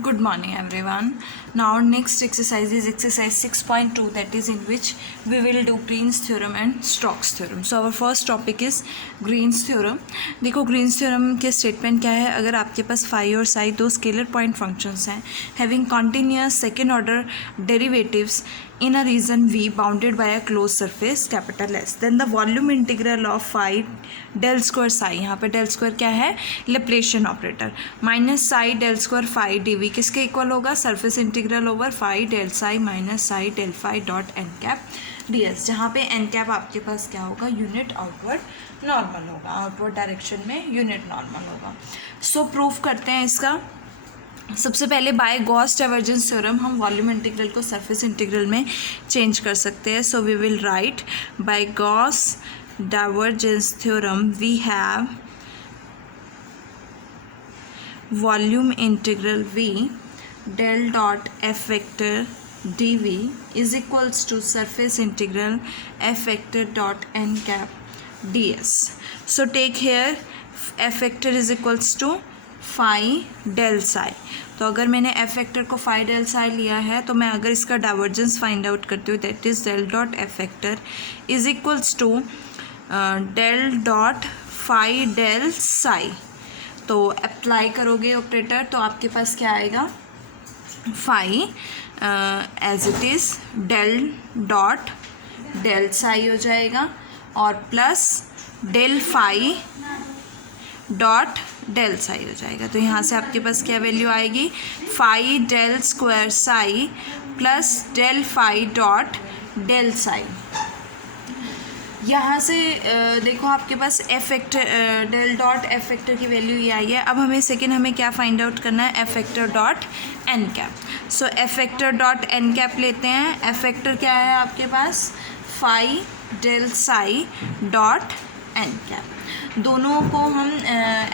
Good morning everyone. Now our next exercise is exercise 6.2, that is in which we will do Green's theorem and Stokes theorem. So our first topic is Green's theorem. देखो Green's theorem के statement क्या है, अगर आपके पास phi और psi दो scalar point functions हैं having continuous second order derivatives in a region V bounded by a closed surface capital S, then the volume integral of phi del square psi, यहाँ पे del square क्या है, Laplacian operator, minus psi del square phi dv किसके equal होगा, surface integral over phi del psi minus psi del phi dot N cap ds, जहाँ पे N cap आपके पास क्या होगा, यूनिट आउटवर्ड नॉर्मल होगा, आउटवर्ड डायरेक्शन में यूनिट नॉर्मल होगा. सो प्रूफ करते हैं इसका. सबसे पहले बाय गॉस डाइवर्जेंस थ्योरम हम वॉल्यूम इंटीग्रल को सरफेस इंटीग्रल में चेंज कर सकते हैं. So we will write by Gauss divergence theorem we have volume integral v del dot f vector dv is equals to surface integral f vector dot n cap ds. So take here f vector is equals to phi del psi. तो अगर मैंने f vector को phi del psi लिया है तो मैं अगर इसका डाइवर्जेंस फाइंड आउट करती हूँ, that is del dot f vector is equals to del dot phi del psi. तो अप्लाई करोगे ऑपरेटर तो आपके पास क्या आएगा, phi as it is del dot del psi हो जाएगा और plus del phi dot del psi हो जाएगा. तो यहाँ से आपके पास क्या वैल्यू आएगी, phi del square psi plus del phi dot del psi. यहाँ से देखो आपके पास F vector del dot F vector की वैल्यू ये आई है. अब हमें क्या फाइंड आउट करना है, F vector dot N cap. So F vector dot N cap लेते हैं. एफ वेक्टर क्या है आपके पास, phi del psi dot N cap. दोनों को हम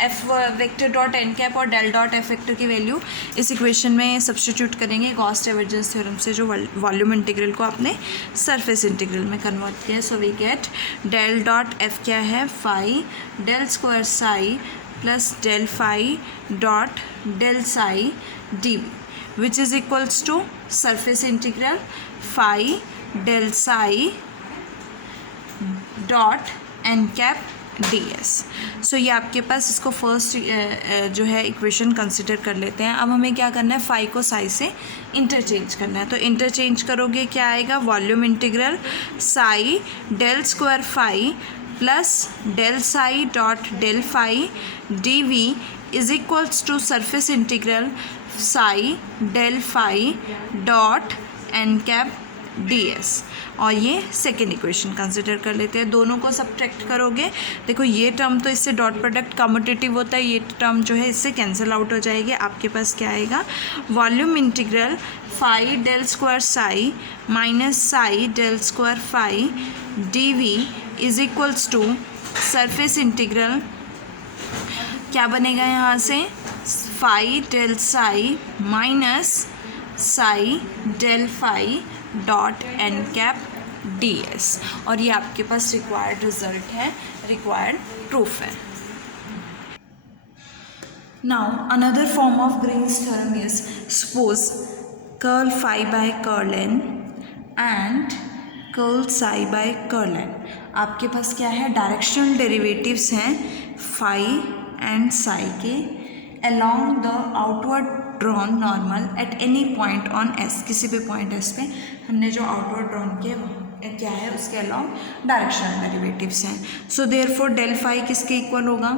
F vector dot N cap और डेल डॉट एफ वेक्टर की वैल्यू इस इक्वेशन में सब्स्टिट्यूट करेंगे गॉस डाइवर्जेंस थ्योरम से, जो वॉल्यूम इंटीग्रल को आपने सरफेस इंटीग्रल में कन्वर्ट किया. So we get del dot f क्या है, phi del square psi plus del phi dot del psi dv which is equals to surface integral phi del psi dot N cap ds. सो ये आपके पास इसको first जो है equation consider कर लेते हैं. अब हमें क्या करना है, phi को psi से इंटरचेंज करना है. तो इंटरचेंज करोगे क्या आएगा, volume integral psi del square phi plus del psi dot del phi dv is equals to surface integral psi del phi dot N cap ds. और ये सेकेंड इक्वेशन कंसिडर कर लेते हैं. दोनों को सब्ट्रैक्ट करोगे, देखो ये टर्म तो इससे डॉट प्रोडक्ट कम्यूटेटिव होता है, ये टर्म जो है इससे कैंसिल आउट हो जाएगी. आपके पास क्या आएगा, volume integral phi del square psi minus psi del square phi dv is equals to surface integral क्या बनेगा यहाँ से, phi del psi minus psi del phi dot N cap ds. और ये आपके पास रिक्वायर्ड रिजल्ट है, रिक्वायर्ड प्रूफ है. Now another form of Green's theorem is suppose curl phi by curl n and curl psi by curl n. आपके पास क्या है, डायरेक्शनल डेरिवेटिव्स हैं phi एंड psi के along the outward drawn normal at any point on S. किसी भी point S पे हमने जो आउटवर्ड ड्रॉन किया क्या है, उसके अलॉन्ग डायरेक्शनल डेरिवेटिव्स हैं. सो देयरफॉर डेल फाई किसके इक्वल होगा,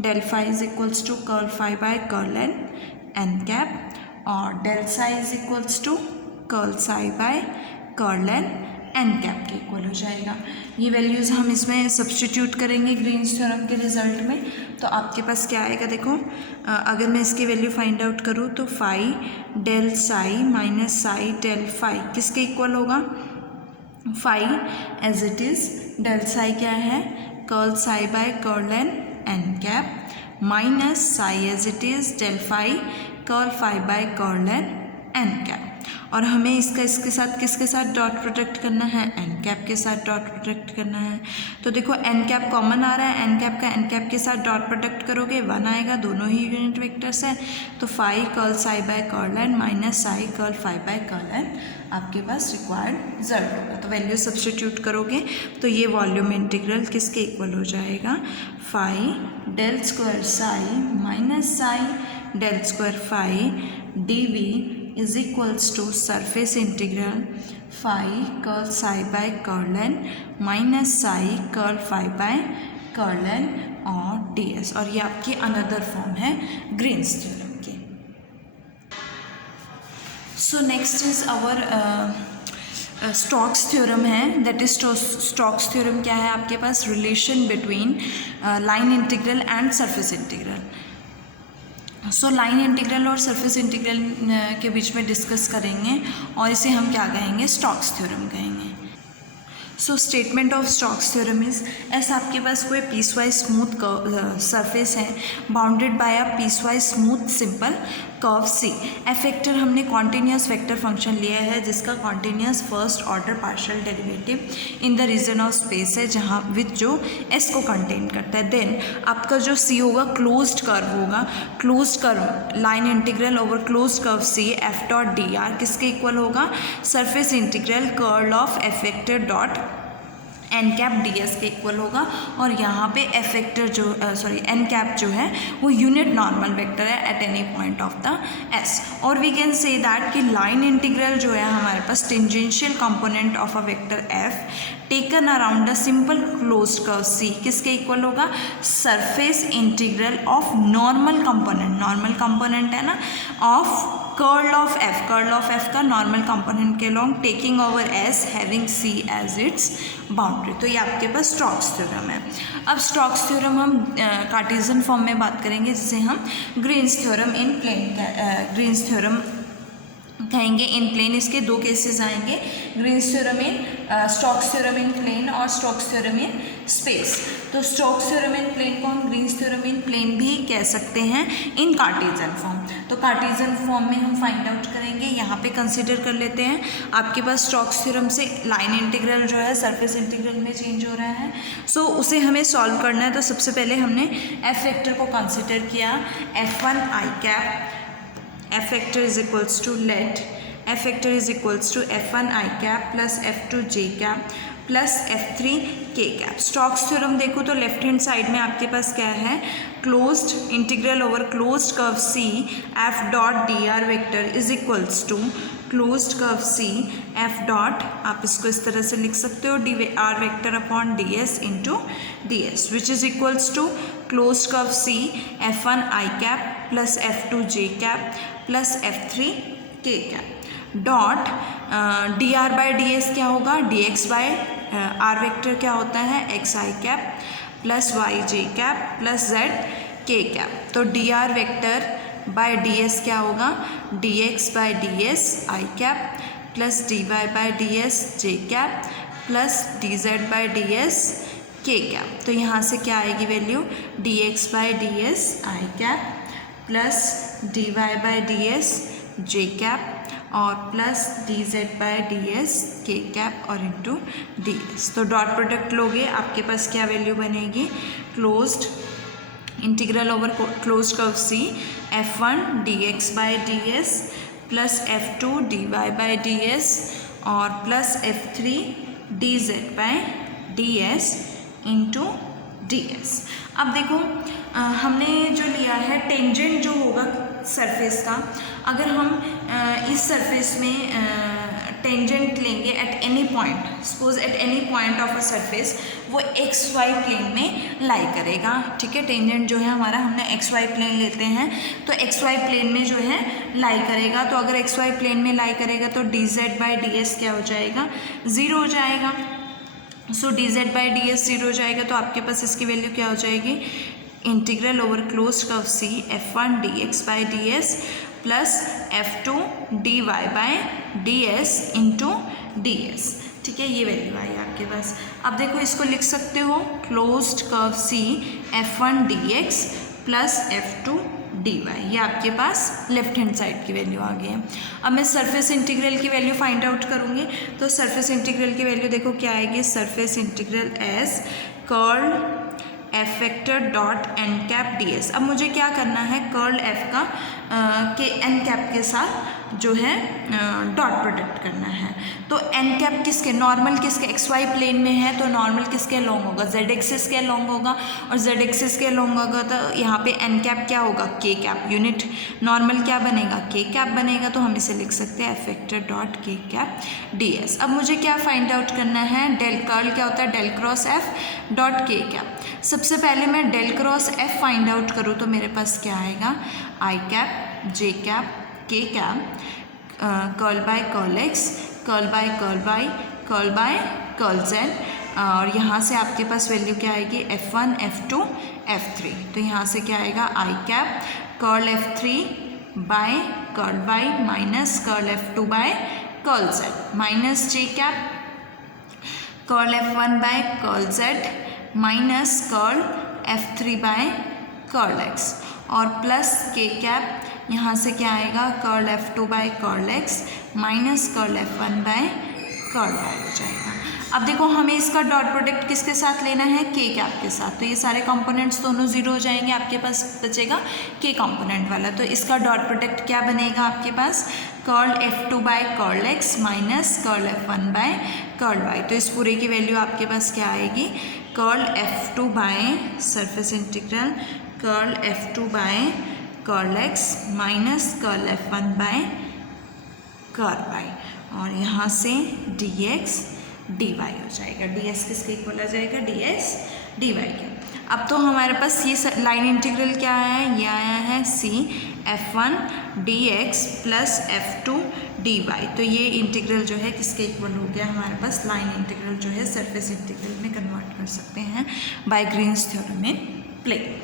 del phi is equals to curl phi by curl N cap और del psi is equals to curl psi by curl N cap के equal हो जाएगा. ये values हम इसमें सब्स्टिट्यूट करेंगे ग्रीन्स थ्योरम के रिजल्ट में. तो आपके पास क्या आएगा, देखो अगर मैं इसकी वैल्यू फाइंड आउट करूँ तो phi del psi minus psi del phi किसके इक्वल होगा, phi as it is del psi क्या है, curl psi by curl N cap minus psi as it is del phi curl phi by curl N cap. और हमें इसके साथ किसके साथ डॉट प्रोडक्ट करना है, एन कैप के साथ डॉट प्रोडक्ट करना है। तो देखो एन कैप कॉमन आ रहा है, एन कैप का एन कैप के साथ डॉट प्रोडक्ट करोगे 1 आएगा, दोनों ही यूनिट वेक्टर्स है। तो phi curl psi by curl N minus psi curl phi by curl n आपके पास रिक्वायर्ड रिजल्ट होगा। तो वैल्यू सब्स्टिट्यूट करोगे तो ये वॉल्यूम इंटीग्रल किसके इक्वल हो जाएगा, phi del square psi minus psi del square phi D V is equals to surface integral phi curl psi by curl N minus psi curl phi by curl N और D S. और ये आपकी another form है Green's theorem की। So next is our Stokes theorem है, that is Stokes theorem क्या है आपके पास, relation between line integral and surface integral. So line integral और सरफेस इंटीग्रल के बीच में डिस्कस करेंगे और इसे हम क्या कहेंगे, स्टोक्स थ्योरम कहेंगे। So statement of Stokes theorem is, ऐसा आपके पास कोई पीसवाइज स्मूथ सरफेस है bounded by a piecewise smooth simple curve C. F vector हमने कॉन्टिन्यूस वेक्टर फंक्शन लिया है जिसका continuous first order partial derivative in the region of space है जहाँ विथ जो एस को कंटेन करता है। देन आपका जो सी होगा क्लोज्ड कर्व होगा, closed curve line integral over closed curve C F dot d r किसके इक्वल होगा, surface integral curl of F vector dot N cap d S के इक्वल होगा। और यहाँ पे एफ वेक्टर जो एन कैप जो है वो यूनिट नॉर्मल वेक्टर है at any point of the S. और वी कैन से दैट कि लाइन इंटीग्रल जो है हमारे पास tangential component of a vector F taken around the simple closed curve C किसके इक्वल होगा, surface integral of normal component है ना, ऑफ कर्ल ऑफ एफ का नॉर्मल कंपोनेंट के long taking over S having C as its boundary. तो ये आपके पास स्टोक्स थ्योरम है। अब स्टोक्स थ्योरम हम कार्टेशियन फॉर्म में बात करेंगे जिसे हम Green's theorem in plane Green's theorem कहेंगे इन प्लेन। इसके दो केसेस आएंगे, Green's theorem in Stokes theorem in plane और स्टोक्स थ्योरम इन स्पेस। तो स्टोक्स थ्योरम इन प्लेन को हम ग्रीन्स थ्योरम इन प्लेन भी कह सकते हैं इन कार्टेशियन फॉर्म। तो कार्टेशियन फॉर्म में हम फाइंड आउट करेंगे, यहाँ पे कंसीडर कर लेते हैं आपके पास स्टोक्स थ्योरम से लाइन इंटीग्रल जो है सरफेस इंटीग्रल में चेंज हो रहा है। सो उसे हमें सॉल्व करना है। तो सबसे पहले हमने एफ वेक्टर को कंसिडर किया, F1 i cap F vector is equals to let F vector is equals to F1 I cap plus F2 J cap plus F3 K cap। Stokes theorem देखो तो लेफ्ट हैंड साइड में आपके पास क्या है, closed integral over closed curve C F dot d r vector is equals to closed curve C F dot, आप इसको इस तरह से लिख सकते हो, d r vector upon d S into D s which is equals to closed curve C F1 I cap plus F2 J cap plus F3 K cap dot d r by D S क्या होगा, d x by are vector क्या होता है, x i cap plus y j cap plus z k cap. तो d r vector by d S क्या होगा, d x by D s i cap plus d Y by D s j cap plus d Z by D S के cap. तो यहाँ से क्या आएगी value, d x by D s i cap plus d Y by D s j cap और plus d Z by D S के cap और into D S. तो डॉट प्रोडक्ट लोगे आपके पास क्या वैल्यू बनेगी, closed integral over closed curve C F1 D x by D S plus F2 D Y by D S और plus F3 D Z by D S into D S. अब देखो हमने जो लिया है टेंजेंट जो होगा सरफेस का, अगर हम इस सरफेस में टेंजेंट लेंगे eight any point, suppose eight any point of a surface, वो एक्स वाई प्लेन में लाई करेगा। ठीक है, टेंजेंट जो है हमारा, हमने एक्स वाई प्लेन लेते हैं तो एक्स वाई प्लेन में जो है लाई करेगा। तो अगर एक्स वाई प्लेन में लाई करेगा तो D Z by D S क्या हो जाएगा, ज़ीरो हो जाएगा। So D Z by D S zero हो जाएगा। तो आपके पास इसकी वैल्यू क्या हो जाएगी, integral over closed curve C F1 D x by D S plus F2 D Y by D S into D s. ठीक है, ये वैल्यू आई आपके पास। अब देखो इसको लिख सकते हो closed curve C F1 D x plus F2 D y. ये आपके पास लेफ्ट हैंड साइड की वैल्यू आ गई है। अब मैं सरफेस इंटीग्रल की वैल्यू फाइंड आउट करूँगी, तो सरफेस इंटीग्रल की वैल्यू देखो क्या आएगी, surface integral S curl F vector dot N cap d S. अब मुझे क्या करना है, कर्ल एफ का के एन कैप के साथ जो है डॉट प्रोडक्ट करना है। तो एन कैप किसके, नॉर्मल किसके, एक्स वाई प्लेन में है, तो नॉर्मल किसके लॉन्ग होगा, जेड एक्सिस के लॉन्ग होगा, और जेड एक्सिस के लॉन्ग होगा तो यहाँ पे एन कैप क्या होगा, के कैप। यूनिट नॉर्मल क्या बनेगा, के कैप बनेगा, तो हम इसे लिख सकते हैं F vector dot k cap d S. अब मुझे क्या फाइंड आउट करना है, डेल कर्ल क्या होता है, del cross F dot k cap. सबसे पहले मैं del cross F find out करूँ तो मेरे पास क्या आएगा, आई cap j cap k cap curl by curl x curl by curl y curl by curl z, और यहाँ से आपके पास वैल्यू क्या आएगी, F1 F2 F3। तो यहाँ से क्या आएगा, आई cap curl F3 by curl Y minus curl F2 by curl Z minus J cap curl F1 by curl Z minus curl F3 by curl x, और प्लस के cap यहाँ से क्या आएगा, curl F2 by curl x minus curl F1 by curl Y हो जाएगा। अब देखो हमें इसका डॉट प्रोडक्ट किसके साथ लेना है, के कैप के साथ, तो ये सारे कंपोनेंट्स दोनों जीरो हो जाएंगे, आपके पास बचेगा के कंपोनेंट वाला। तो इसका डॉट प्रोडक्ट क्या बनेगा आपके पास, curl F2 by curl x minus curl F1 by curl Y. तो इस पूरे की वैल्यू आपके पास क्या आएगी, curl F2 by surface integral curl F2 by curl x minus curl F1 by curl Y, और यहाँ से dx dy हो जाएगा। ds किसके इक्वल आ जाएगा, ds dy के। अब तो हमारे पास ये लाइन इंटीग्रल क्या आया है, ये आया है c f1 dx plus f2 dy। तो ये इंटीग्रल जो है किसके इक्वल हो गया, हमारे पास लाइन इंटीग्रल जो है सरफेस इंटीग्रल में कन्वर्ट कर सकते हैं by Green's theorem in plane.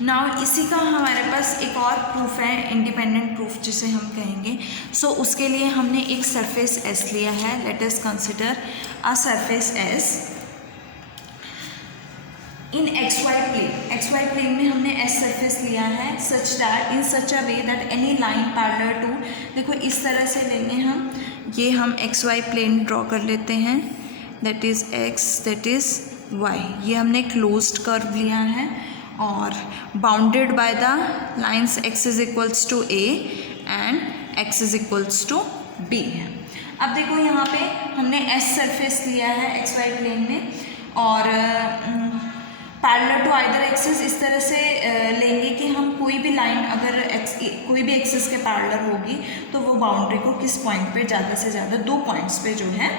Now इसी का हमारे पास एक और प्रूफ है, इंडिपेंडेंट प्रूफ जिसे हम कहेंगे। सो उसके लिए हमने एक सरफेस एस लिया है, let us consider a surface S in x y plane. X y plane में हमने एस सरफेस लिया है such that in such a way that any line parallel to, देखो इस तरह से लेंगे हम, ये हम एक्स वाई प्लेन ड्रॉ कर लेते हैं, that is x that is y. ये हमने क्लोज्ड कर्व लिया है और bounded by the lines x is equals to a and x is equals to b है। अब देखो यहाँ पे हमने s सरफेस लिया है एक्स वाई प्लेन में, और पैरेलल टू आइदर एक्सिस इस तरह से लेंगे कि हम कोई भी लाइन अगर कोई भी एक्सिस के पैरेलल होगी तो वो बाउंड्री को किस पॉइंट पे ज़्यादा से ज़्यादा दो पॉइंट्स पे जो है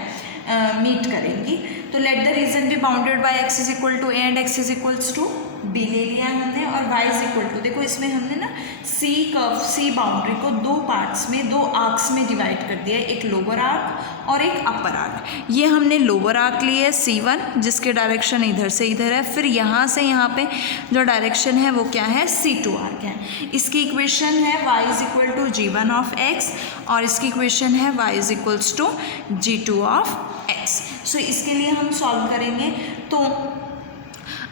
मीट करेंगी। तो let the region B bounded by x is equal to a and x is equals to b ले लिया हमने, और y इज इक्वल टू, देखो इसमें हमने ना c कर्व c बाउंड्री को दो पार्ट्स में, दो आर्क्स में डिवाइड कर दिया है, एक लोअर आर्क और एक अपर आर्क। ये हमने लोअर आर्क ली है c1 जिसके डायरेक्शन इधर से इधर है, फिर यहाँ से यहाँ पे जो डायरेक्शन है वो क्या है, c2 आर्क है। इसकी इक्वेशन है y is equal to g1 of x, और इसकी इक्वेशन है y is equals to g2 of x। So इसके लिए हम सॉल्व करेंगे। तो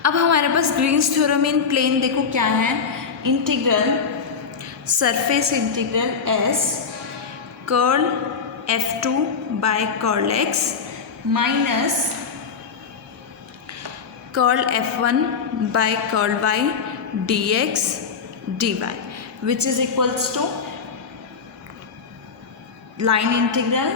अब हमारे पास ग्रीन्स थ्योरम इन प्लेन देखो क्या है, integral surface integral S curl F2 by curl x minus curl F1 by curl y dx dy which is equals to line integral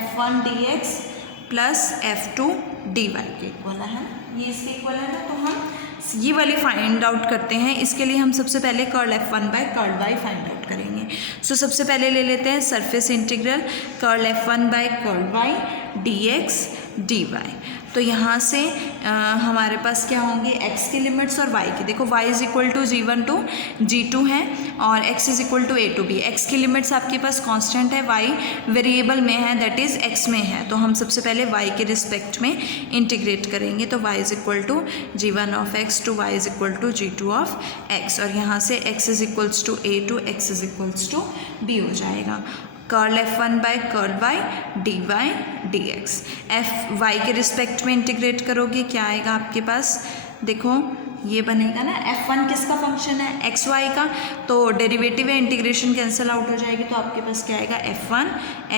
F1 dx plus F2 dy के equal है, ये इसके equal है ना। तो हम ये वाली फाइंड आउट करते हैं। इसके लिए हम सबसे पहले curl F1 by curl y find out करेंगे। सो सबसे पहले ले लेते हैं surface integral curl F1 by curl y dx dy। तो यहाँ से हमारे पास क्या होंगे, x की लिमिट्स और y की। देखो y is equal to g1 to g2 है और x is equal to a to b। x की लिमिट्स आपके पास कांस्टेंट है, y वेरिएबल में है दैट इज़ x में है, तो हम सबसे पहले y के रिस्पेक्ट में इंटीग्रेट करेंगे। तो y is equal to g1 of x to y is equal to g2 of x, और यहाँ से x is equals to a to x is equals to b हो जाएगा। Curl F1 by curl y dy dx, f y के respect में integrate करोगे क्या आएगा आपके पास, देखो ये बनेगा ना, f1 किसका फंक्शन है, एक्स वाई का, तो डेरिवेटिव है, इंटीग्रेशन कैंसिल आउट हो जाएगी, तो आपके पास क्या आएगा, f1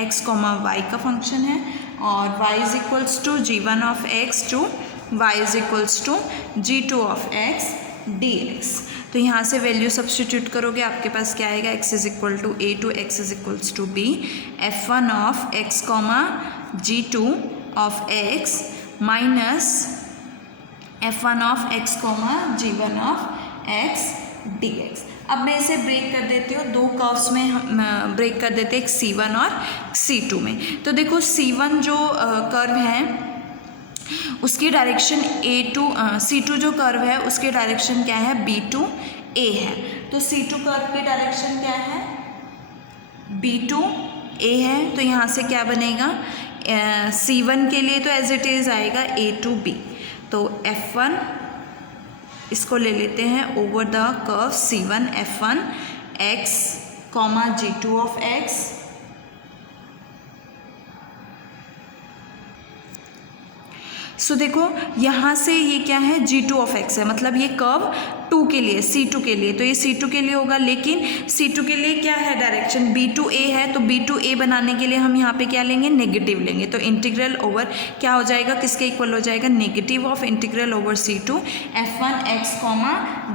x, y का फंक्शन है, और y is equals to g1 of x to y is equals to g2 of x dx। तो यहाँ से वैल्यू सब्स्टिट्यूट करोगे, आपके पास क्या आएगा, x is equal to a to x is equals to b, f1 of x g2 of x minus f1 of x g1 of x dx। अब मैं इसे ब्रेक कर देती हूँ, दो कर्व्स में हम ब्रेक कर देते हैं, एक C1 और C2 में। तो देखो C1 जो कर्व है उसकी डायरेक्शन C2 जो कर्व है उसकी डायरेक्शन क्या है, B टू A है। तो C2 कर्व की डायरेक्शन क्या है, B टू A है। तो यहाँ से क्या बनेगा, C1 के लिए तो एज इट इज़ आएगा A टू B। तो F1 इसको ले लेते हैं over the curve C1, F1 x, g2 of x सो देखो यहाँ से ये क्या है, g2 ऑफ x है, मतलब ये कर्व 2 के लिए, C2 के लिए, तो ये C2 के लिए होगा, लेकिन C2 के लिए क्या है डायरेक्शन, B टू A है, तो B टू A बनाने के लिए हम यहाँ पे क्या लेंगे, नेगेटिव लेंगे। तो इंटीग्रल ओवर क्या हो जाएगा, किसके इक्वल हो जाएगा, negative of integral over C2 F1 x,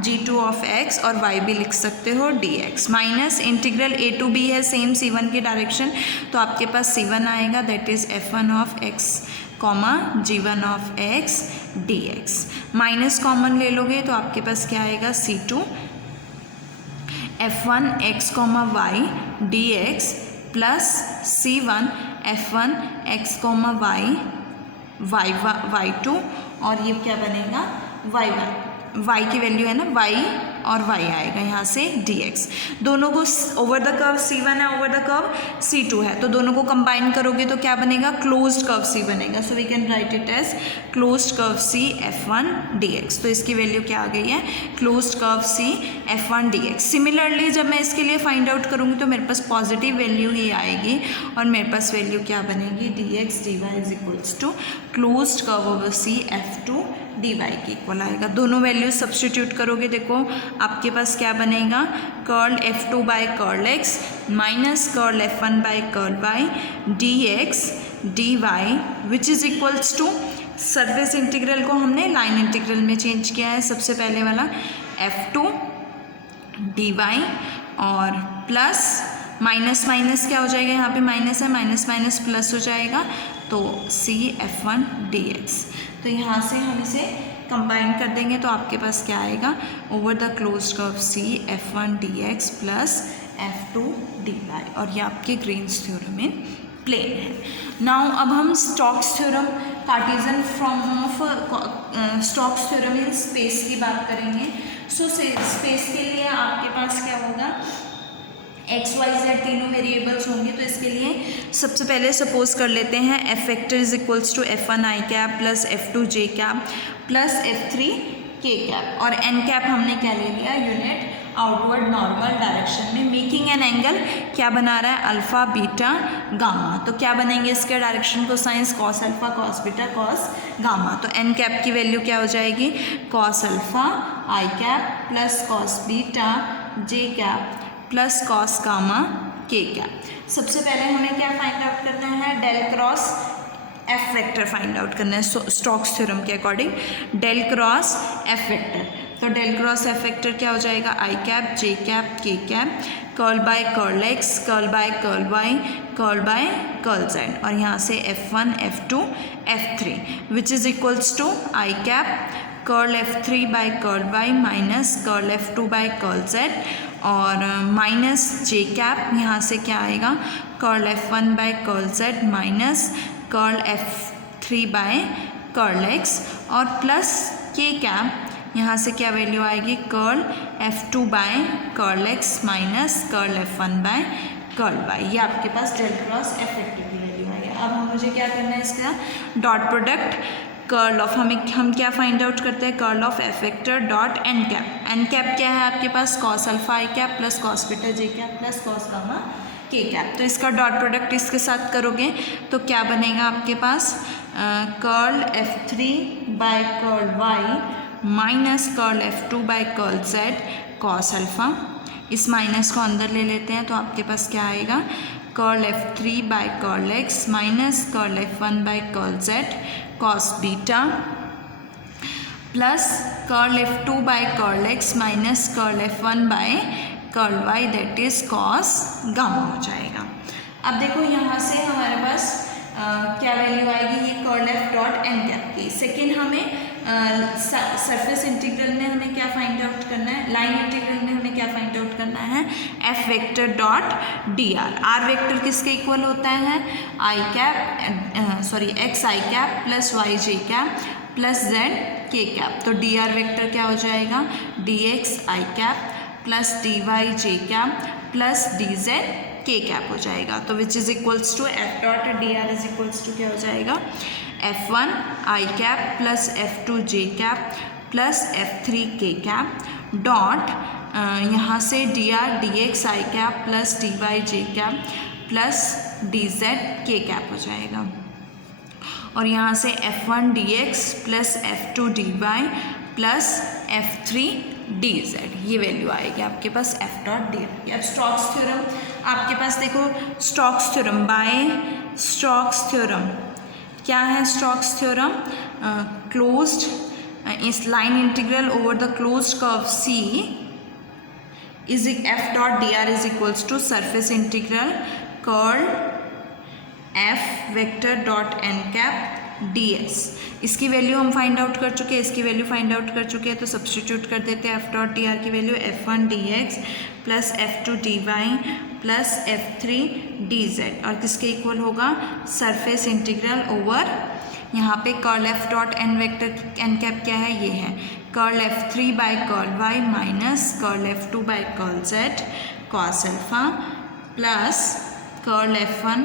g2 of x, और y भी लिख सकते हो dx, minus integral A to B है, सेम C1 की डायरेक्शन, तो आपके पास C1 आएगा, that is F1 of x g1 of x dx, minus common ले लोगे तो आपके पास क्या आएगा, C2 F1 x, y dx plus C1 F1 x, y2, और ये क्या बनेगा, y की वैल्यू है ना, y और y आएगा यहाँ से dx। दोनों को ओवर द कर्व C1 है, ओवर द कर्व C2 है, तो दोनों को कंबाइन करोगे तो क्या बनेगा, क्लोज्ड कर्व C बनेगा। So we can write it as closed curve C F1 dx। तो इसकी वैल्यू क्या आ गई है, closed curve C F1 dx। Similarly जब मैं इसके लिए फाइंड आउट करूँगी तो मेरे पास पॉजिटिव वैल्यू ही आएगी, और मेरे पास वैल्यू क्या बनेगी, dx dy is equals to closed curve over C F2 dy के इक्वल आएगा। दोनों वैल्यू सब्स्टिट्यूट करोगे, देखो आपके पास क्या बनेगा, curl F2 by curl x minus curl F1 by curl y dx dy which is equals to, surface integral को हमने लाइन इंटीग्रल में चेंज किया है, सबसे पहले वाला F2 dy और प्लस माइनस माइनस क्या हो जाएगा, यहाँ पे माइनस है, माइनस माइनस प्लस हो जाएगा, तो C F1 dx। तो यहाँ से हम इसे कंबाइन कर देंगे तो आपके पास क्या आएगा, over the closed curve C F1 dx plus F2 dy, और ये आपके ग्रीन्स थ्योरम में प्लेन है। नाउ अब हम Stokes theorem, Cartesian form of Stokes theorem in space की बात करेंगे। सो स्पेस के लिए आपके पास क्या होगा, एक्स वाई जेड तीनों वेरिएबल्स होंगे। तो इसके लिए सबसे पहले सपोज कर लेते हैं F vector is equals to F1 i cap plus F2 j cap plus F3 k cap, और n कैप हमने क्या ले लिया, यूनिट आउटवर्ड नॉर्मल डायरेक्शन में, मेकिंग एन एंगल क्या बना रहा है, अल्फा बीटा गामा। तो क्या बनेंगे इसके डायरेक्शन को, since cos alpha cos beta cos gamma. तो n कैप की वैल्यू क्या हो जाएगी, cos alpha i cap plus cos beta j cap plus cos gamma k cap. सबसे पहले हमें क्या फाइंड आउट करना है, del cross F vector find out करना है स्टोक्स थ्योरम के according, del cross F vector. तो डेल क्रॉस एफ वेक्टर क्या हो जाएगा, i cap j cap k cap curl by curl x curl by curl y curl by curl z, और यहाँ से F1 F2 F3 which is equals to i cap curl F3 by curl Y minus curl F2 by curl z, और minus जे cap यहाँ से क्या आएगा, curl F1 by curl Z minus curl F3 by curl x, और plus के cap यहाँ से क्या वैल्यू आएगी, curl F2 by curl x minus curl F1 by curl y. ये आपके पास डेल क्रॉस एफ वेक्टर की वैल्यू आई है। अब मुझे क्या करना है, इसका डॉट प्रोडक्ट कर्ल ऑफ, हम क्या फाइंड आउट करते हैं, curl of F vector dot N cap. N cap क्या है आपके पास, cos alpha i cap plus cos beta j cap plus cos gamma k cap. तो इसका डॉट प्रोडक्ट इसके साथ करोगे तो क्या बनेगा आपके पास, curl F3 by curl Y minus curl F2 by curl Z cos alpha. इस माइनस को अंदर ले लेते हैं तो आपके पास क्या आएगा, curl F3 by curl X minus curl F1 by curl Z cos beta plus curl F2 by curl X minus curl F1 by curl Y that is cos gamma हो जाएगा। अब देखो यहाँ से हमारे पास क्या वैल्यू आएगी, ये curl F dot N cap की। सेकेंड हमें सरफेस इंटीग्रल में हमें क्या फाइंड आउट करना है, लाइन इंटीग्रल में हमें क्या फाइंड आउट करना है, F vector dot d r. R vector किसके इक्वल होता है, i cap x i cap plus y j cap plus z k cap. तो डी आर वेक्टर क्या हो जाएगा, d x i cap plus d y j cap plus d z k cap हो जाएगा। तो which is equals to F dot d r is equals to क्या हो जाएगा, F1 i cap plus F2 j cap plus F3 k cap dot यहाँ से d r d x i cap plus d y j cap plus d z k cap हो जाएगा। और यहाँ से F1 D x plus F2 D y plus F3 D z, ये value आएगी आपके पास F डॉट डी आर। अब स्टोक्स थ्योरम आपके पास देखो, Stokes theorem by Stokes theorem क्या है, स्टोक्स थ्योरम क्लोज्ड इस line integral over the closed curve C is F dot d r is equals to surface integral curl F vector dot N cap d s. इसकी value हम find out कर चुके हैं, इसकी value find out कर चुके हैं, तो सब्सटीट्यूट कर देते हैं F डॉट डी आर की value F1 D x plus F2 D y plus F3 D z और किसके इक्वल होगा, सरफेस इंटीग्रल ओवर यहाँ पे curl F dot n vector n cap क्या है, ये है curl F3 by curl Y minus curl F2 by curl Z cos alpha plus curl F1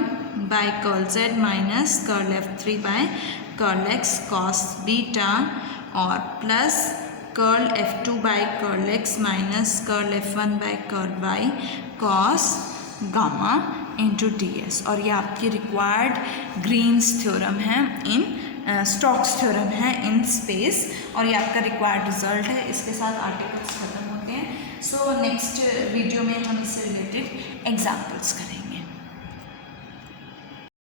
by curl Z minus curl F3 by curl X cos beta और plus curl F2 by curl X minus curl F1 by curl Y cos gamma into D S. और ये आपकी required Green's theorem है इन Stokes theorem है in space, और ये आपका required result है। इसके साथ आर्टिकल्स खत्म होते हैं। सो नेक्स्ट वीडियो में हम इससे रिलेटेड एग्जाम्पल्स करेंगे।